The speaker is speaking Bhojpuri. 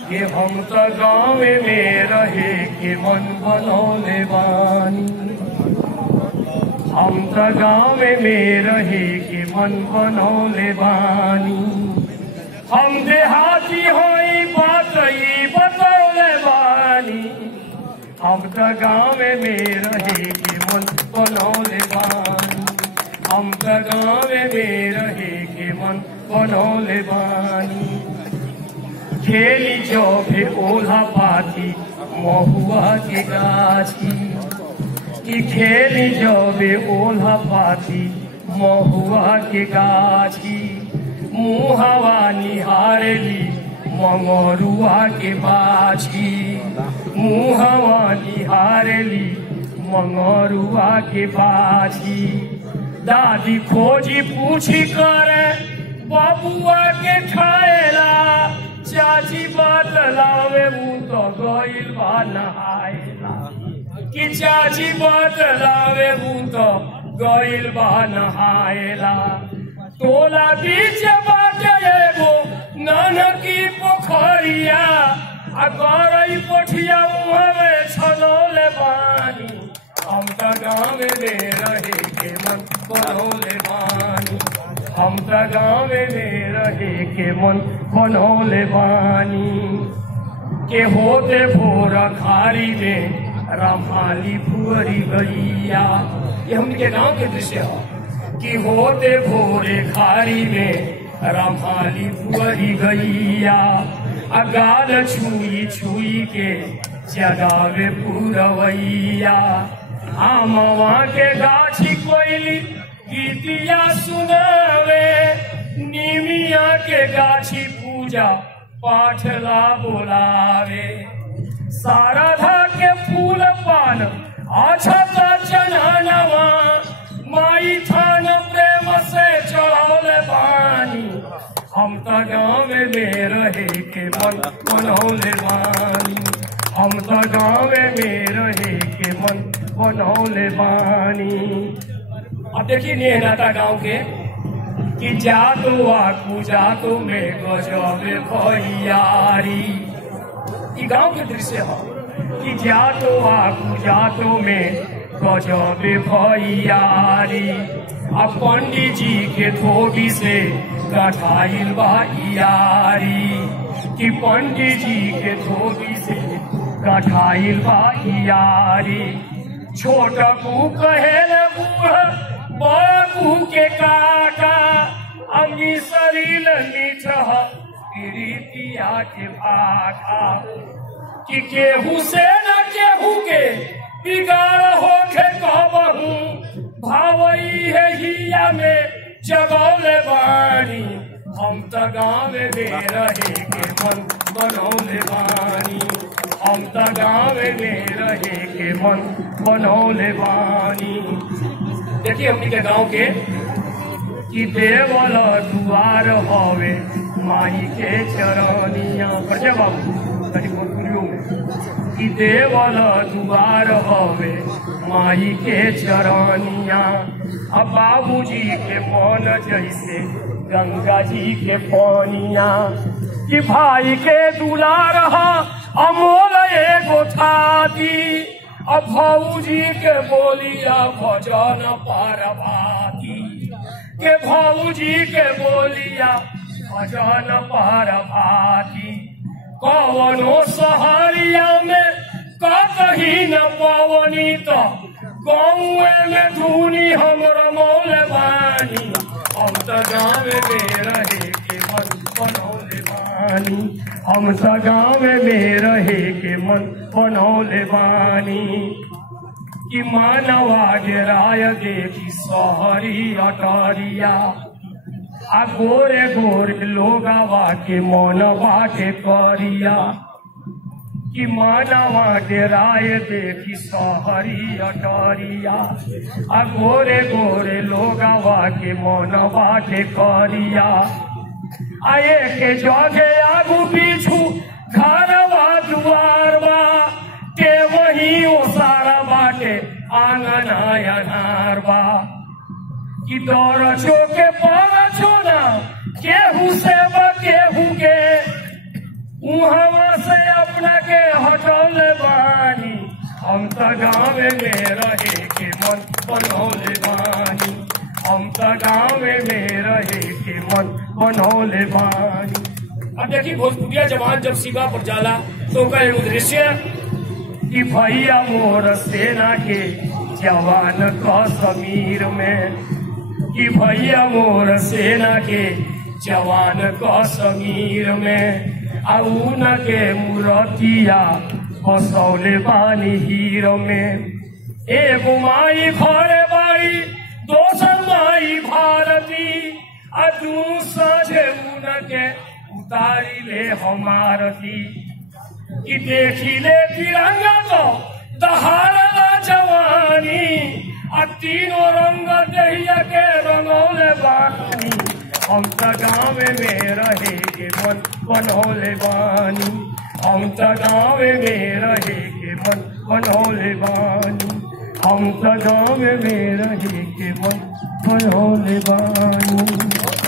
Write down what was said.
कि हम तो गाँव में रहे के मन बनौले बानी, हम तो गाँव में रहे के मन बनौले बानी। हम देहाती होई बात ही बतौले बानी, हम तो गाँव में रहे के मन बनौले बानी, हम तो गाँव में रहे के मन बनौले बानी। खेली जो भी ओला पाती महुआ के गाछी, कि खेली जो भी ओला पाती महुआ के गाछी। मुहवा निहारली मंगरुआ के बाछी, मुहवा निहारली मंगरुआ के बाछी। दादी खोजी पूछी करे बबुआ के खाएला, चाची बतलावे मुँह तो गइल बा नहाएला, कि चाची बतलावे मुँह तो गइल बा नहाएला। टोला बीच बाटे एगो नानकी पोखरिया, आ गरई पोठिया मुहवे छनौले बानी। हम तो गाँव में रहे के मन बनौले बानी, हम तो गाँव में रहे के मन बनौले बानी। के होते भोर खारी में रमाली फुअरी गैया, ये हमके गाँव के दृश्य है। कि होते भोरे खारी में रमाली फुअरी गैया, अगाल छुई छुई के जगावे पुरवैया। आमवा के गाछी कोयली गीतिया सुनावे, निमिया के गाछी पूजा पाठला बोलावे। शारदा के फूल पान अछत चढ़ानवा, माई थान प्रेम से चढ़ौले बानी। हम तो गाँव में रहे के मन बनौले बानी, हम तो गाँव में रहे के मन बनौले बानी। अब देखिए नेहनाता गाँव के कि जातो आकू जातो में गजबे भैयारी। ये गाँव के दृश्य है कि जातो आकू जातो में गजबे भैयारी। अब पंडित जी के थोड़ी से गठाइल बा यारी, कि पंडित जी के थोड़ी से गठाइल बा यारी। छोटकू कहेल बूढ़ बड़कू के काका, अंगी शरीर मीठ प्रीतिया के भाखा। कि केहू से न केहू के बिगाड़ होके कहबहू, भावई है हिया में जगौले बानी। हम तो गाँव में रहे के मन बनौले बानी, हम तो गाँव में रहे के मन बनौले बानी। देखिए हमनी के गाँव के कि देवल दुआर हवे माई के चरनिया। बच्चे बाबू कहीं भोजपुरियों में कि देवल दुआर हवे माई के चरनिया। अब बाबूजी के मन जैसे गंगा जी के पानिया, कि भाई के दुलार अमोल एगो थाती। अब भौजी के बोलिया भजन पारभाती, के भौजी के बोलिया भजन पारभाती। कवनो सहरिया में कहीं न पवनी, तो गाँव में धुनी हम रमौले बानी। हम तो गाँव में रहे के मन बनौले बानी, हम तो गाँव में रहे के मन बनौले बानी। कि मानवा गिराय देखी सहरी अटरिया, आ गोरे गोरे लोगावा के मन बाटे करिया। कि मानवा गिराय देखी सहरी अटरिया, आ गोरे गोरे लोगावा के मन बाटे करिया। आए के जगे आगू पीछू घरवा दुआरवा, के वही ओ सारा बाटे आंगन अनारवा। कि दौड़ चोके पड़ छोना केहू से केहू के मुहावा से अपना के हटौले बानी हम तो गाँव में रहे के मन बनौले बानी हम तो गाँव में रहे के मन बनौले बानी। अब देखिए भोजपुरिया जवान जब सीमा पर जाला तो का एगो दृश्य कि भैया मोर सेना के जवान कश्मीर में कि भैया मोर सेना के जवान कश्मीर में आउन के मूर्तिया बसौले बानी हीरो में। एगो माई घरे बाड़ी दोसर माई भारती आ दुनू साझे उनके उतारी ले हमारती कि देखी ले तिरंगा तो दहाड़ा जवानी आ तीनों रंग दहिया के रंगौले बानी हम तो गाँव में रहे के मन बनौले बानी हम तो गाँव में रहे के मन बनौले बानी हम तो गाँव में रहे के मन बनौले बानी।